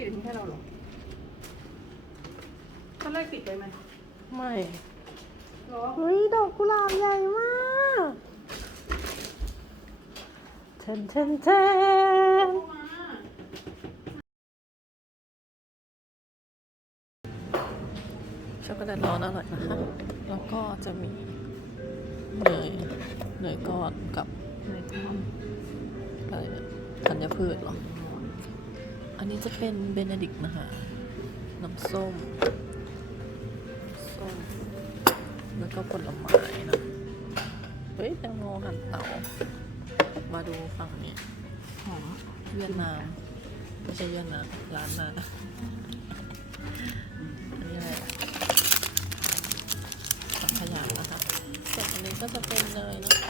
ปิดอันนี้ให้เราเหรอตอนแรกปิดไปไหมไม่เหรอเฮ้ยดอกกุหลาบใหญ่มากเทนเทนเทนเข้ามาช็อกโกแลตร้อนอร่อยนะคะ แล้วก็จะมีเนยเนยก้อนกับเนยก้อนอะไรเนี่ยธัญพืชเหรอ อันนี้จะเป็นเบเนดิกต์นะคะ น้ำส้มส้ม แล้วก็ผลไม้นะ เฮ้ยแตงโมหั่นเตามาดูฝั่งนี้หอมเวียดนาม ไม่ใช่เวียดนามร้านนาอันนี้อะไรสังขยานะคะส่วนอันนี้ก็จะเป็นเนยนะคะ